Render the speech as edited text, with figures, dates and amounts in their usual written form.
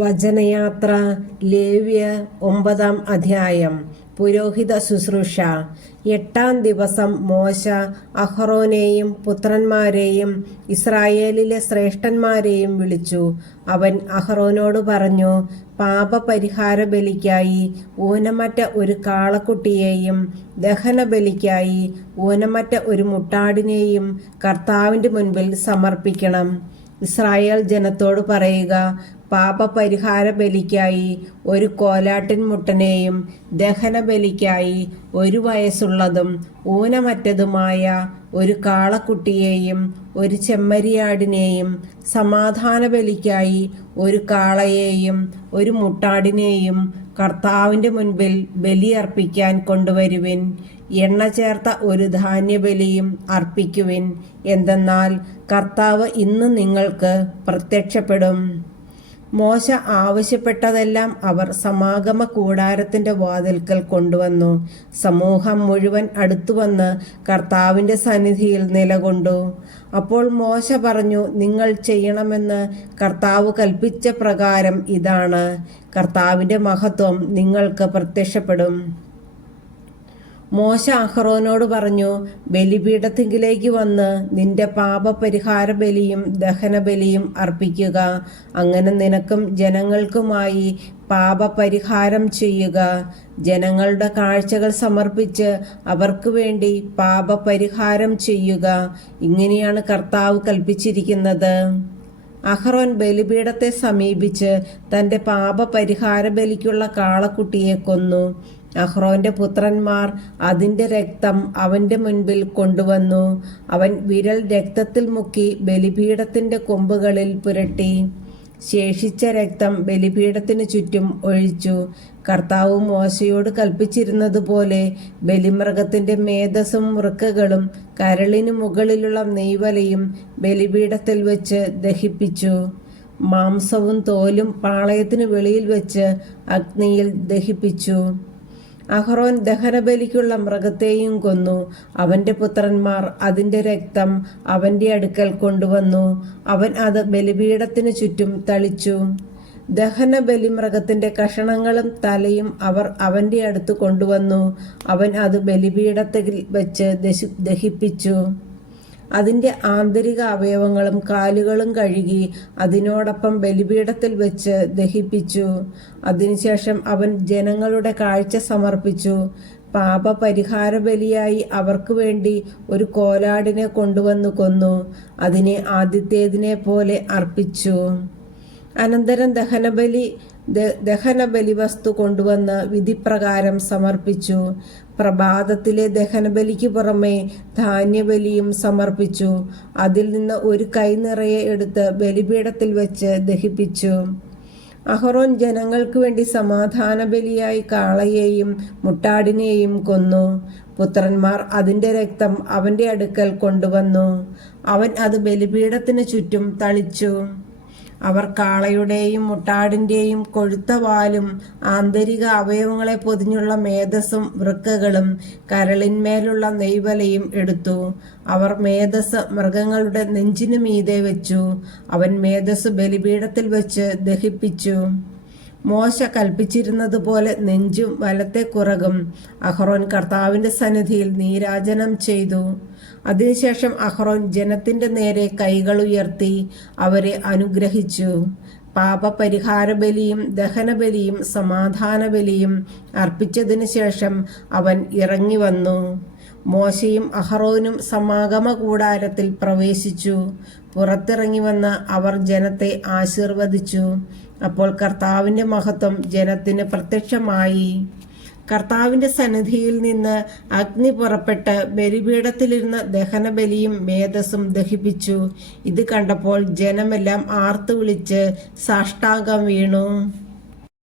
വചനയാത്ര. ലേവ്യർ 9-ാം അധ്യായം. പുരോഹിത ശുശ്രൂഷ. 8-ാം ദിവസം മോശ അഹ്റോനെയും പുത്രന്മാരെയും ഇസ്രായേലിലെ ശ്രേഷ്ഠന്മാരെയും വിളിച്ചു. അവൻ അഹ്റോനോട് പറഞ്ഞു, പാപപരിഹാര ബലിക്കായി ഊനമറ്റ ഒരു കാളക്കുട്ടിയെയും ദഹനബലിക്കായി ഊനമറ്റ ഒരു മുട്ടാടിനെയും കർത്താവിൻ്റെ മുൻപിൽ സമർപ്പിക്കണം. ഇസ്രായേൽ ജനത്തോട് പറയുക, പാപപരിഹാര ബലിക്കായി ഒരു കോലാട്ടിൻ മുട്ടനെയും ദഹനബലിക്കായി 1 വയസ്സുള്ളതും ഊനമറ്റതുമായ ഒരു കാളക്കുട്ടിയെയും ഒരു ചെമ്മരിയാടിനെയും, സമാധാന ബലിക്കായി ഒരു കാളയെയും ഒരു മുട്ടാടിനെയും കർത്താവിൻ്റെ മുൻപിൽ ബലിയർപ്പിക്കാൻ കൊണ്ടുവരുവിൻ. എണ്ണ ചേർത്ത ഒരു ധാന്യബലിയും അർപ്പിക്കുവിൻ. എന്തെന്നാൽ കർത്താവ് ഇന്ന് നിങ്ങൾക്ക് പ്രത്യക്ഷപ്പെടും. മോശ ആവശ്യപ്പെട്ടതെല്ലാം അവർ സമാഗമ കൂടാരത്തിൻ്റെ വാതിൽക്കൽ കൊണ്ടുവന്നു. സമൂഹം മുഴുവൻ അടുത്തുവന്ന് കർത്താവിൻ്റെ സന്നിധിയിൽ നിലകൊണ്ടു. അപ്പോൾ മോശ പറഞ്ഞു, നിങ്ങൾ ചെയ്യണമെന്ന് കർത്താവ് കൽപ്പിച്ച പ്രകാരം ഇതാണ്. കർത്താവിൻ്റെ മഹത്വം നിങ്ങൾക്ക് പ്രത്യക്ഷപ്പെടും. മോശ അഹ്റോനോട് പറഞ്ഞു, ബലിപീഠത്തിങ്കിലേക്ക് വന്ന് നിന്റെ പാപപരിഹാര ബലിയും ദഹനബലിയും അർപ്പിക്കുക. അങ്ങനെ നിനക്കും ജനങ്ങൾക്കുമായി പാപപരിഹാരം ചെയ്യുക. ജനങ്ങളുടെ കാഴ്ചകൾ സമർപ്പിച്ച് അവർക്ക് വേണ്ടി പാപപരിഹാരം ചെയ്യുക. ഇങ്ങനെയാണ് കർത്താവ് കൽപ്പിച്ചിരിക്കുന്നത്. അഹ്റോൻ ബലിപീഠത്തെ സമീപിച്ച് തൻ്റെ പാപപരിഹാര ബലിക്കുള്ള കാളക്കുട്ടിയെ കൊന്നു. അഹ്റോന്റെ പുത്രന്മാർ അതിൻ്റെ രക്തം അവൻ്റെ മുൻപിൽ കൊണ്ടുവന്നു. അവൻ വിരൽ രക്തത്തിൽ മുക്കി ബലിപീഠത്തിൻ്റെ കൊമ്പുകളിൽ പുരട്ടി. ശേഷിച്ച രക്തം ബലിപീഠത്തിനു ചുറ്റും ഒഴിച്ചു. കർത്താവ് മോശയോട് കൽപ്പിച്ചിരുന്നതുപോലെ ബലിമൃഗത്തിൻ്റെ മേധസ്സും വൃക്കകളും കരളിനു മുകളിലുള്ള നെയ്വലയും ബലിപീഠത്തിൽ വെച്ച് ദഹിപ്പിച്ചു. മാംസവും തോലും പാളയത്തിനു വെളിയിൽ വെച്ച് അഗ്നിയിൽ ദഹിപ്പിച്ചു. അഹ്റോൻ ദഹനബലിക്കുള്ള മൃഗത്തെയും കൊന്നു. അവൻ്റെ പുത്രന്മാർ അതിൻ്റെ രക്തം അവൻ്റെ അടുക്കൽ കൊണ്ടുവന്നു. അവൻ അത് ബലിപീഠത്തിനു ചുറ്റും തളിച്ചു. ദഹനബലി മൃഗത്തിൻ്റെ കഷണങ്ങളും തലയും അവർ അവൻ്റെ അടുത്ത് കൊണ്ടുവന്നു. അവൻ അത് ബലിപീഠത്തിൽ വെച്ച് ദഹിപ്പിച്ചു. അതിൻ്റെ ആന്തരിക അവയവങ്ങളും കാലുകളും കഴുകി അതിനോടൊപ്പം ബലിപീഠത്തിൽ വെച്ച് ദഹിപ്പിച്ചു. അതിനുശേഷം അവൻ ജനങ്ങളുടെ കാഴ്ച സമർപ്പിച്ചു. പാപപരിഹാര ബലിയായി അവർക്ക് വേണ്ടി ഒരു കോലാടിനെ കൊണ്ടുവന്നു കൊന്നു. അതിനെ ആദ്യത്തേതിനെ പോലെ അർപ്പിച്ചു. അനന്തരം ദഹനബലി വസ്തു കൊണ്ടുവന്ന് വിധിപ്രകാരം സമർപ്പിച്ചു. പ്രഭാതത്തിലെ ദഹനബലിക്ക് പുറമെ ധാന്യബലിയും സമർപ്പിച്ചു. അതിൽ നിന്ന് ഒരു കൈ നിറയെ എടുത്ത് ബലിപീഠത്തിൽ വെച്ച് ദഹിപ്പിച്ചു. അഹ്റോൻ ജനങ്ങൾക്ക് വേണ്ടി സമാധാന ബലിയായി കാളയെയും മുട്ടാടിനെയും കൊന്നു. പുത്രന്മാർ അതിൻ്റെ രക്തം അവൻ്റെ അടുക്കൽ കൊണ്ടുവന്നു. അവൻ അത് ബലിപീഠത്തിന് ചുറ്റും തളിച്ചു. അവർ കാളയുടെയും മുട്ടാടിൻ്റെയും കൊഴുത്ത വാലും ആന്തരിക അവയവങ്ങളെ പൊതിഞ്ഞുള്ള മേധസ്സും വൃക്കകളും കരളിന്മേലുള്ള നെയ്വലയും എടുത്തു. അവർ മേധസ് മൃഗങ്ങളുടെ നെഞ്ചിനു മീതെ വെച്ചു. അവൻ മേധസ് ബലിപീഠത്തിൽ വെച്ച് ദഹിപ്പിച്ചു. മോശ കൽപ്പിച്ചിരുന്നതുപോലെ നെഞ്ചും വലത്തെ കുറകും അഹ്റോൻ കർത്താവിൻ്റെ സന്നിധിയിൽ നീരാജനം ചെയ്തു. അതിനുശേഷം അഹ്റോൻ ജനത്തിൻ്റെ നേരെ കൈകൾ ഉയർത്തി അവരെ അനുഗ്രഹിച്ചു. പാപപരിഹാര ബലിയും ദഹനബലിയും സമാധാന ബലിയും അർപ്പിച്ചതിനു ശേഷം അവൻ ഇറങ്ങി വന്നു. മോശയും അഹ്റോനും സമാഗമ കൂടാരത്തിൽ പ്രവേശിച്ചു. പുറത്തിറങ്ങി വന്ന് അവർ ജനത്തെ ആശീർവദിച്ചു. അപ്പോൾ കർത്താവിൻ്റെ മഹത്വം ജനത്തിന് പ്രത്യക്ഷമായി. കർത്താവിൻ്റെ സന്നിധിയിൽ നിന്ന് അഗ്നി പുറപ്പെട്ട് ബലിപീഠത്തിലിരുന്ന ദഹനബലിയും മേധസ്സും ദഹിപ്പിച്ചു. ഇത് കണ്ടപ്പോൾ ജനമെല്ലാം ആർത്തു വിളിച്ച് സാഷ്ടാംഗം വീണു.